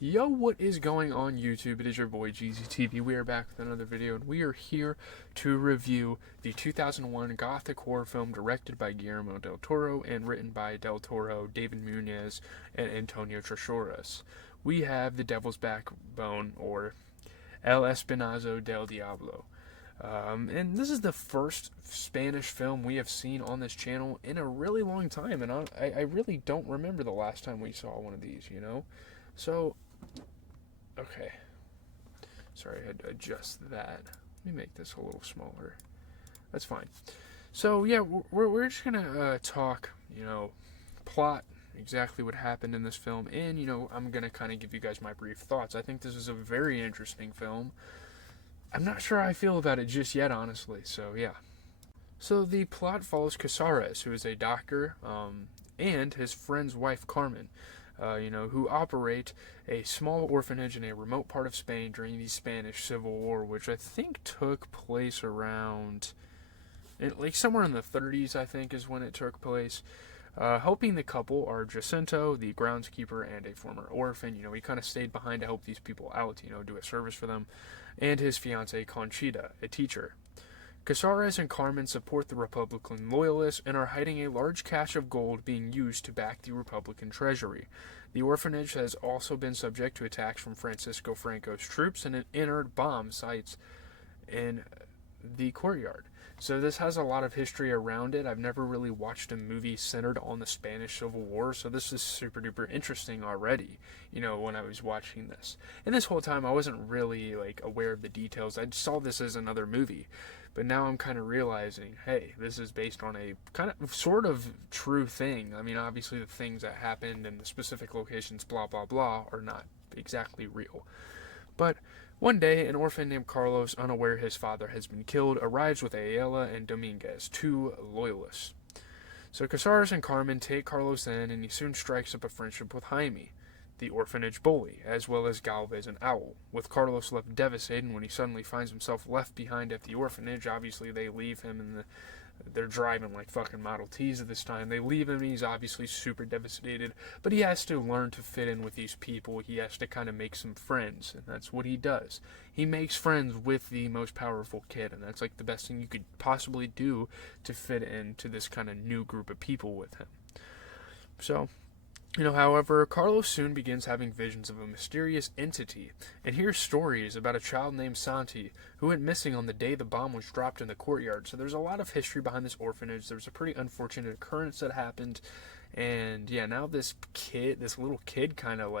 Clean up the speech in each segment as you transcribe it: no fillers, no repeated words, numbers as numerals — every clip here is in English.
Yo, what is going on YouTube? It is your boy GZTV. We are back with another video, and we are here to review the 2001 gothic horror film directed by Guillermo del Toro and written by Del Toro, David Munez, and Antonio Tresuras. We have The Devil's Backbone, or El Espinazo del Diablo. And this is the first Spanish film we have seen on this channel in a really long time, and I really don't remember the last time we saw one of these. So, okay. Sorry, I had to adjust that. Let me make this a little smaller. That's fine. So, yeah, we're just going to talk, plot, exactly what happened in this film, and, I'm going to kind of give you guys my brief thoughts. I think this is a very interesting film. I'm not sure how I feel about it just yet, honestly, so, yeah. So, the plot follows Casares, who is a doctor, and his friend's wife, Carmen. Who operate a small orphanage in a remote part of Spain during the Spanish Civil War, which I think took place around, somewhere in the 30s, I think, is when it took place. Helping the couple are Jacinto, the groundskeeper, and a former orphan. He kind of stayed behind to help these people out, do a service for them, and his fiancée, Conchita, a teacher. Casares and Carmen support the Republican loyalists and are hiding a large cache of gold being used to back the Republican treasury. The orphanage has also been subject to attacks from Francisco Franco's troops, and an entered bomb sites in the courtyard. So this has a lot of history around it. I've never really watched a movie centered on the Spanish Civil War, so this is super duper interesting already, when I was watching this. And this whole time I wasn't really aware of the details. I saw this as another movie. But now I'm kind of realizing, hey, this is based on a kind of sort of true thing. I mean, obviously the things that happened and the specific locations, blah blah blah, are not exactly real. But one day, an orphan named Carlos, unaware his father has been killed, arrives with Ayala and Dominguez, two loyalists. So Casares and Carmen take Carlos in, and he soon strikes up a friendship with Jaime, the orphanage bully, as well as Galvez and Owl, with Carlos left devastated when he suddenly finds himself left behind at the orphanage. Obviously, they leave him, and they're driving like fucking Model Ts at this time. They leave him, and he's obviously super devastated, but he has to learn to fit in with these people. He has to kind of make some friends, and that's what he does. He makes friends with the most powerful kid, and that's the best thing you could possibly do to fit into this kind of new group of people with him. So, however, Carlos soon begins having visions of a mysterious entity and hears stories about a child named Santi who went missing on the day the bomb was dropped in the courtyard. So there's a lot of history behind this orphanage. There's a pretty unfortunate occurrence that happened, and yeah, now this little kid kind of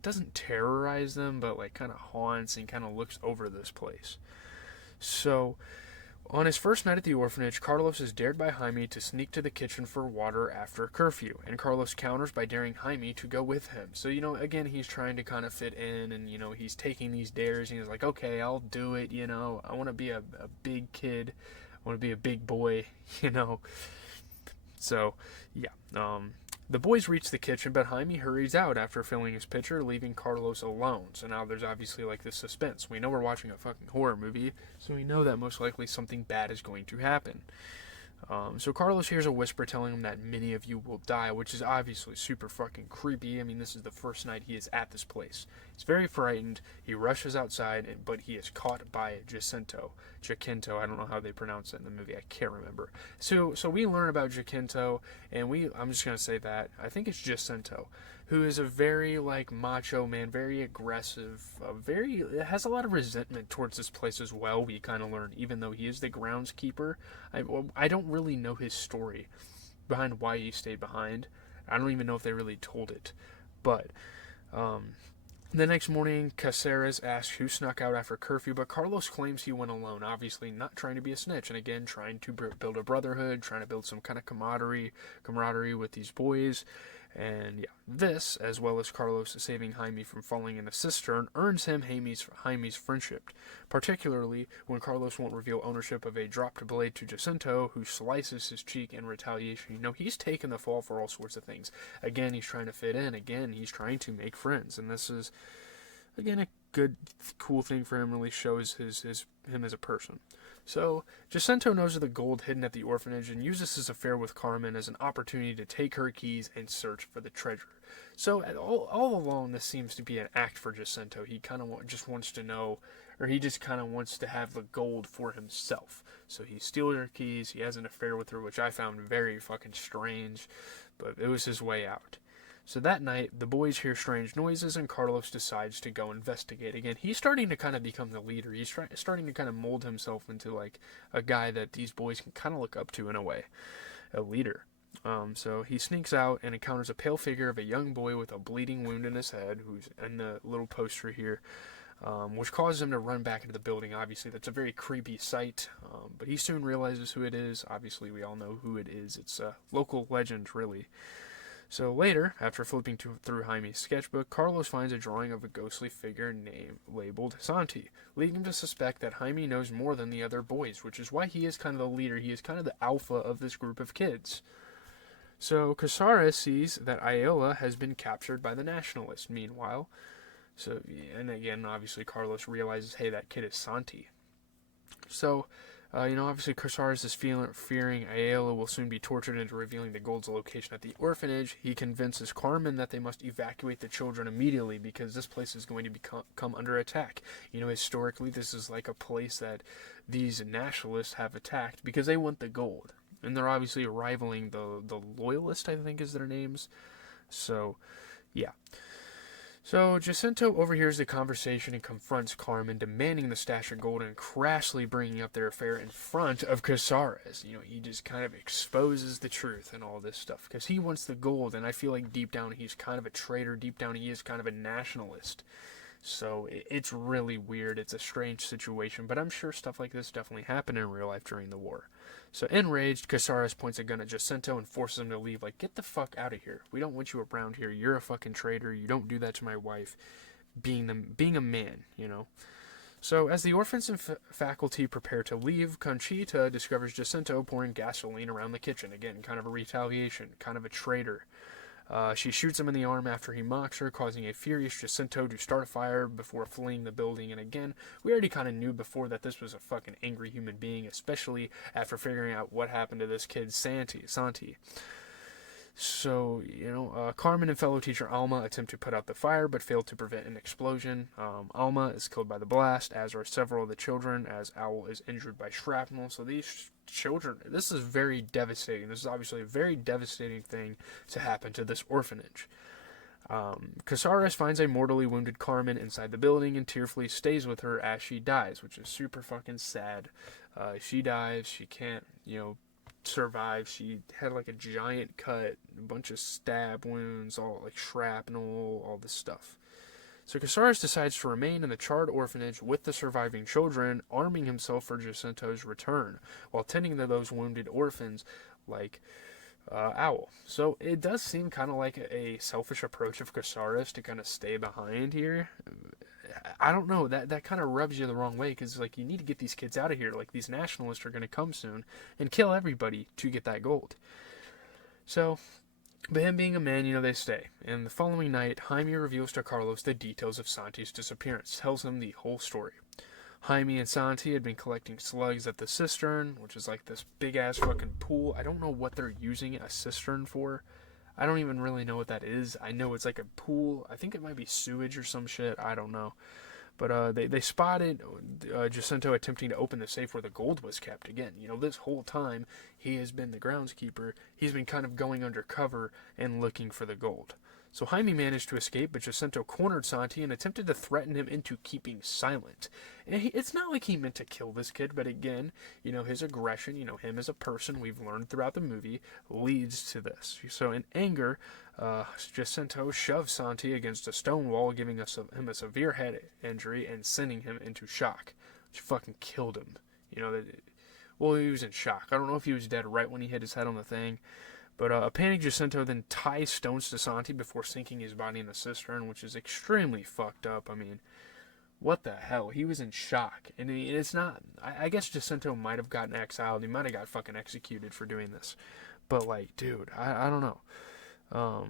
doesn't terrorize them, but kind of haunts and kind of looks over this place. So on his first night at the orphanage, Carlos is dared by Jaime to sneak to the kitchen for water after curfew, and Carlos counters by daring Jaime to go with him. So, again, he's trying to kind of fit in, and, he's taking these dares, and he's like, okay, I'll do it, I want to be a big kid, I want to be a big boy, So, yeah, the boys reach the kitchen, but Jaime hurries out after filling his pitcher, leaving Carlos alone. So now there's obviously this suspense. We know we're watching a fucking horror movie, so we know that most likely something bad is going to happen. So Carlos hears a whisper telling him that many of you will die, which is obviously super fucking creepy. I mean, this is the first night he is at this place. He's very frightened. He rushes outside, but he is caught by Jacinto. I don't know how they pronounce it in the movie. I can't remember. So we learn about Jacinto, and I'm just going to say that. I think it's Jacinto, who is a very, macho man, very aggressive, has a lot of resentment towards this place as well, we kind of learn, even though he is the groundskeeper. I don't really know his story behind why he stayed behind. I don't even know if they really told it. But, the next morning, Casares asks who snuck out after curfew, but Carlos claims he went alone, obviously not trying to be a snitch, and again, trying to build a brotherhood, trying to build some kind of camaraderie with these boys. And yeah, this, as well as Carlos saving Jaime from falling in a cistern, earns him Jaime's friendship, particularly when Carlos won't reveal ownership of a dropped blade to Jacinto, who slices his cheek in retaliation. He's taken the fall for all sorts of things. Again, he's trying to fit in. Again, he's trying to make friends. And this is, again, a good, cool thing for him, really shows him as a person. So, Jacinto knows of the gold hidden at the orphanage and uses his affair with Carmen as an opportunity to take her keys and search for the treasure. So, all along, this seems to be an act for Jacinto. He kind of just wants to know, or he just kind of wants to have the gold for himself. So, he steals her keys, he has an affair with her, which I found very fucking strange, but it was his way out. So that night, the boys hear strange noises, and Carlos decides to go investigate again. He's starting to kind of become the leader. He's starting to kind of mold himself into like a guy that these boys can kind of look up to in a way, a leader. So he sneaks out and encounters a pale figure of a young boy with a bleeding wound in his head, who's in the little poster here, which causes him to run back into the building. Obviously, that's a very creepy sight, but he soon realizes who it is. Obviously, we all know who it is. It's a local legend, really. So later, after flipping through Jaime's sketchbook, Carlos finds a drawing of a ghostly figure labeled Santi, leading him to suspect that Jaime knows more than the other boys, which is why he is kind of the leader. He is kind of the alpha of this group of kids. So Casares sees that Ayala has been captured by the nationalists, meanwhile. So, and again, obviously Carlos realizes, hey, that kid is Santi. So, obviously Casares is fearing Ayala will soon be tortured into revealing the gold's location at the orphanage. He convinces Carmen that they must evacuate the children immediately because this place is going to come under attack. Historically, this is like a place that these nationalists have attacked because they want the gold. And they're obviously rivaling the loyalists, I think is their names. So, yeah. So Jacinto overhears the conversation and confronts Carmen, demanding the stash of gold and crassly bringing up their affair in front of Casares. He just kind of exposes the truth and all this stuff because he wants the gold, and I feel like deep down he's kind of a traitor. Deep down he is kind of a nationalist. So it's really weird. It's a strange situation, but I'm sure stuff like this definitely happened in real life during the war. So enraged, Casares points a gun at Jacinto and forces him to leave. Like, get the fuck out of here. We don't want you around here. You're a fucking traitor. You don't do that to my wife. Being a man. So as the orphans and faculty prepare to leave, Conchita discovers Jacinto pouring gasoline around the kitchen. Again, kind of a retaliation. Kind of a traitor. She shoots him in the arm after he mocks her, causing a furious Jacinto to start a fire before fleeing the building. And again, we already kind of knew before that this was a fucking angry human being, especially after figuring out what happened to this kid, Santi. So, Carmen and fellow teacher Alma attempt to put out the fire, but fail to prevent an explosion. Alma is killed by the blast, as are several of the children, as Owl is injured by shrapnel. So these children, this is very devastating. This is obviously a very devastating thing to happen to this orphanage. Casares finds a mortally wounded Carmen inside the building and tearfully stays with her as she dies, which is super fucking sad. She dies, she can't, survive. She had like a giant cut, a bunch of stab wounds, all like shrapnel, all this stuff. So Casares decides to remain in the charred orphanage with the surviving children, arming himself for Jacinto's return, while tending to those wounded orphans like Owl. So it does seem kind of like a selfish approach of Casares to kind of stay behind here. I don't know, that kind of rubs you the wrong way, because like, you need to get these kids out of here. Like, these nationalists are going to come soon and kill everybody to get that gold. So, but him being a man, they stay. And the following night, Jaime reveals to Carlos the details of Santi's disappearance, tells him the whole story. Jaime and Santi had been collecting slugs at the cistern, which is like this big ass fucking pool. I don't know what they're using a cistern for. I don't even really know what that is. I know it's like a pool. I think it might be sewage or some shit. I don't know. But they spotted Jacinto attempting to open the safe where the gold was kept. Again, this whole time he has been the groundskeeper. He's been kind of going undercover and looking for the gold. So Jaime managed to escape, but Jacinto cornered Santi and attempted to threaten him into keeping silent. And it's not like he meant to kill this kid, but again, his aggression, him as a person, we've learned throughout the movie, leads to this. So in anger, Jacinto shoves Santi against a stone wall, giving him a severe head injury and sending him into shock, which fucking killed him. Well, he was in shock. I don't know if he was dead right when he hit his head on the thing. But a panicked Jacinto then ties stones to Santi before sinking his body in the cistern, which is extremely fucked up. I mean, what the hell? He was in shock. And it's not... I guess Jacinto might have gotten exiled. He might have got fucking executed for doing this. But, like, dude, I don't know.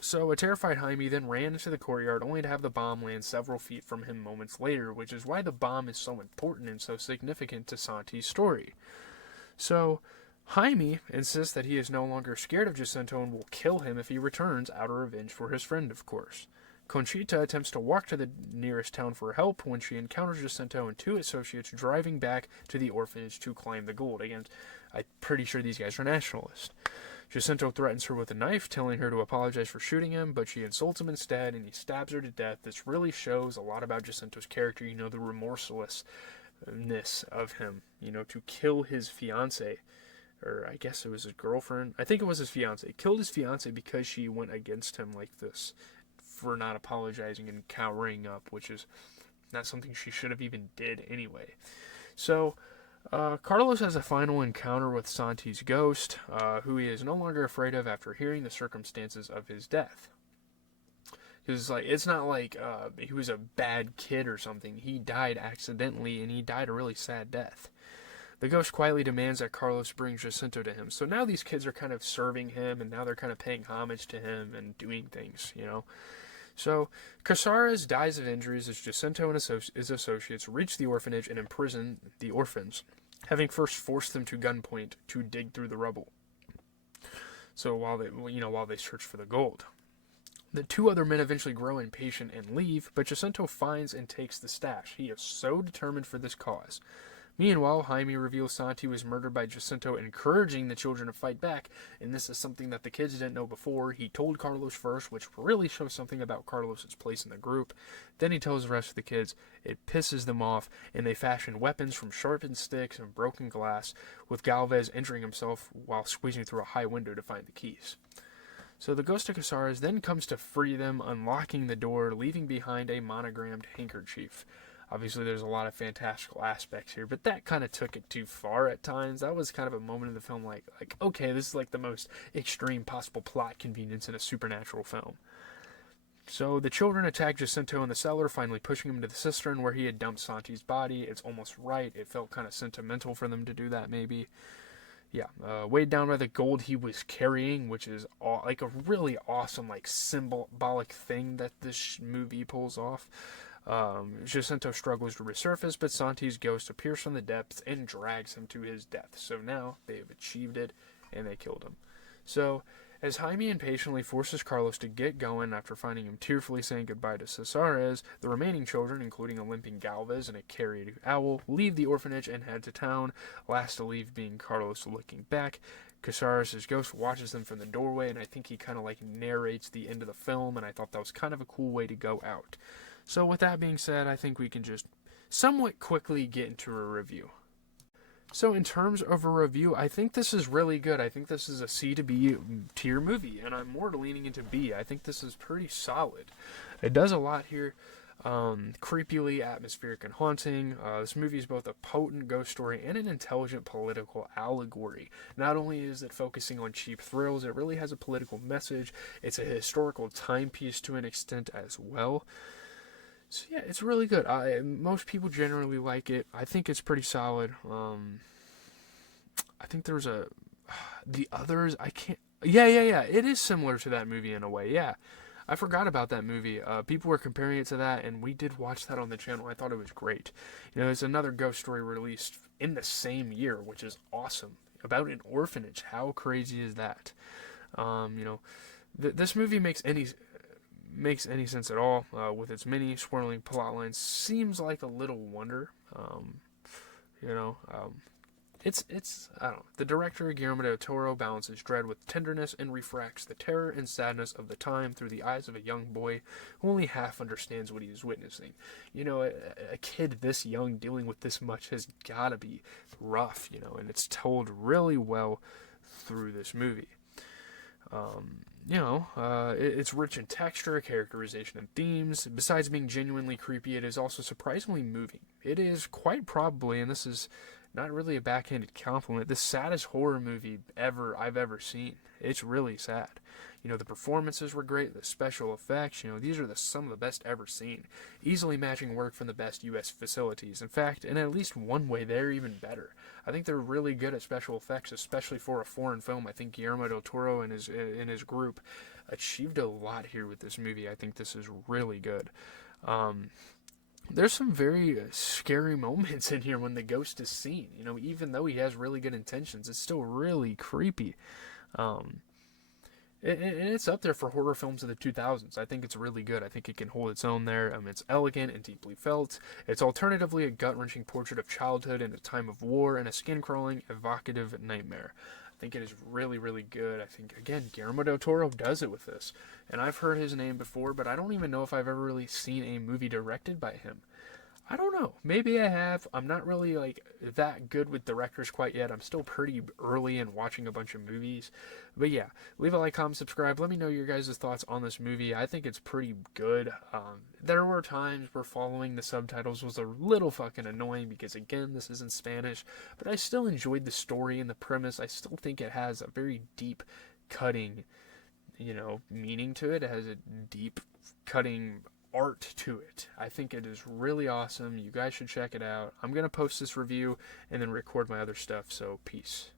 So a terrified Jaime then ran into the courtyard only to have the bomb land several feet from him moments later, which is why the bomb is so important and so significant to Santi's story. So Jaime insists that he is no longer scared of Jacinto and will kill him if he returns, out of revenge for his friend, of course. Conchita attempts to walk to the nearest town for help when she encounters Jacinto and two associates driving back to the orphanage to claim the gold. Again, I'm pretty sure these guys are nationalists. Jacinto threatens her with a knife, telling her to apologize for shooting him, but she insults him instead, and he stabs her to death. This really shows a lot about Jacinto's character, the remorselessness of him, to kill his fiancée, or I guess it was his girlfriend. I think it was his fiancée. Killed his fiancée because she went against him like this for not apologizing and cowering up, which is not something she should have even did anyway. So, Carlos has a final encounter with Santi's ghost, who he is no longer afraid of after hearing the circumstances of his death. Because it's not like he was a bad kid or something. He died accidentally, and he died a really sad death. The ghost quietly demands that Carlos brings Jacinto to him. So now these kids are kind of serving him, and now they're kind of paying homage to him and doing things, So, Casares dies of injuries as Jacinto and his associates reach the orphanage and imprison the orphans, having first forced them to gunpoint to dig through the rubble. So while they search for the gold. The two other men eventually grow impatient and leave, but Jacinto finds and takes the stash. He is so determined for this cause. Meanwhile, Jaime reveals Santi was murdered by Jacinto, encouraging the children to fight back, and this is something that the kids didn't know before. He told Carlos first, which really shows something about Carlos's place in the group. Then he tells the rest of the kids. It pisses them off, and they fashion weapons from sharpened sticks and broken glass, with Galvez injuring himself while squeezing through a high window to find the keys. So the ghost of Casares then comes to free them, unlocking the door, leaving behind a monogrammed handkerchief. Obviously, there's a lot of fantastical aspects here, but that kind of took it too far at times. That was kind of a moment in the film like okay, this is like the most extreme possible plot convenience in a supernatural film. So the children attack Jacinto in the cellar, finally pushing him to the cistern where he had dumped Santi's body. It's almost right. It felt kind of sentimental for them to do that, maybe. Yeah, weighed down by the gold he was carrying, which is like a really awesome, symbolic thing that this movie pulls off. Jacinto struggles to resurface, but Santi's ghost appears from the depths and drags him to his death. So now they have achieved it, and they killed him. So, as Jaime impatiently forces Carlos to get going after finding him tearfully saying goodbye to Casares, the remaining children, including a limping Galvez and a carried owl, leave the orphanage and head to town, last to leave being Carlos looking back. Casares' ghost watches them from the doorway, and I think he kind of narrates the end of the film, and I thought that was kind of a cool way to go out. So with that being said, I think we can just somewhat quickly get into a review. So in terms of a review, I think this is really good. I think this is a C to B tier movie, and I'm more leaning into B. I think this is pretty solid. It does a lot here. Creepily atmospheric and haunting. This movie is both a potent ghost story and an intelligent political allegory. Not only is it focusing on cheap thrills, it really has a political message. It's a historical timepiece to an extent as well. So yeah, it's really good. Most people generally like it. I think it's pretty solid. I think there's the others. I can't. Yeah. It is similar to that movie in a way. Yeah, I forgot about that movie. People were comparing it to that, and we did watch that on the channel. I thought it was great. There's another ghost story released in the same year, which is awesome. About an orphanage. How crazy is that? This movie makes any sense at all, with its many swirling plot lines. Seems like a little wonder. It's I don't know. The director, Guillermo del Toro, balances dread with tenderness and refracts the terror and sadness of the time through the eyes of a young boy who only half understands what he is witnessing. A kid this young dealing with this much has gotta be rough, and it's told really well through this movie. It's rich in texture, characterization, and themes. Besides being genuinely creepy, it is also surprisingly moving. It is quite probably, and this is not really a backhanded compliment, the saddest horror movie I've ever seen. It's really sad. The performances were great, the special effects, these are some of the best ever seen. Easily matching work from the best U.S. facilities. In fact, in at least one way, they're even better. I think they're really good at special effects, especially for a foreign film. I think Guillermo del Toro and his group achieved a lot here with this movie. I think this is really good. There's some very scary moments in here when the ghost is seen. You know, even though he has really good intentions, it's still really creepy. Um, and it's up there for horror films of the 2000s. I think it's really good. I think it can hold its own there. It's elegant and deeply felt. It's alternatively a gut-wrenching portrait of childhood in a time of war and a skin-crawling, evocative nightmare. I think it is really, really good. I think, again, Guillermo del Toro does it with this. And I've heard his name before, but I don't even know if I've ever really seen a movie directed by him. I don't know. Maybe I have. I'm not really like that good with directors quite yet. I'm still pretty early in watching a bunch of movies. But yeah, leave a like, comment, subscribe. Let me know your guys' thoughts on this movie. I think it's pretty good. There were times where following the subtitles was a little fucking annoying because, again, this is in Spanish. But I still enjoyed the story and the premise. I still think it has a very deep cutting, meaning to it. It has a deep cutting art to it. I think it is really awesome. You guys should check it out. I'm going to post this review and then record my other stuff, so peace.